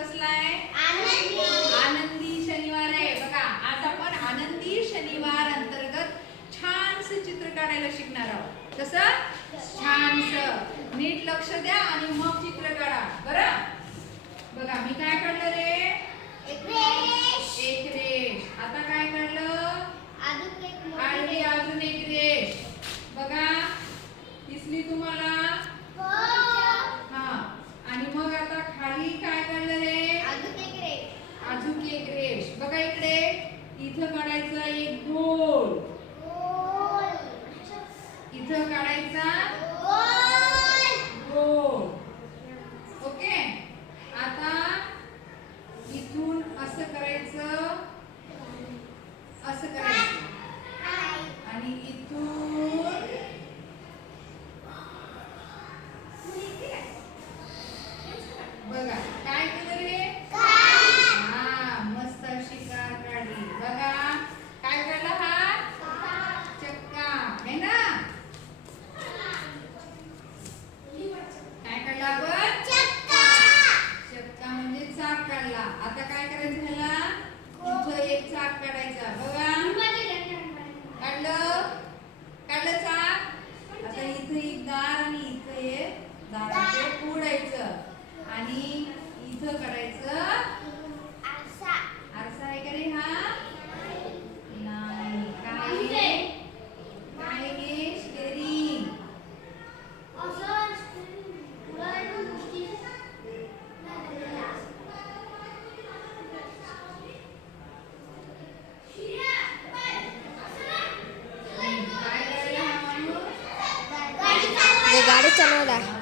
कसला आहे? आनंदी. शनिवार आहे. बघा आज आपण आनंदी शनिवार अंतर्गत छानस चित्र काढायला शिकणार आहोत. कसं? छानस. नीट लक्ष द्या आणि मग चित्र काढा. बरं? इकडे इथं काढायचं एक गोल. इथं काढायचं आता काय करायचं झाला इथं एक चाक काढायचा. बघा. काढलं? काढलं चाक? आता इथं एक दार आणि इथं एक दाराचे फोडायचं आणि agora está no.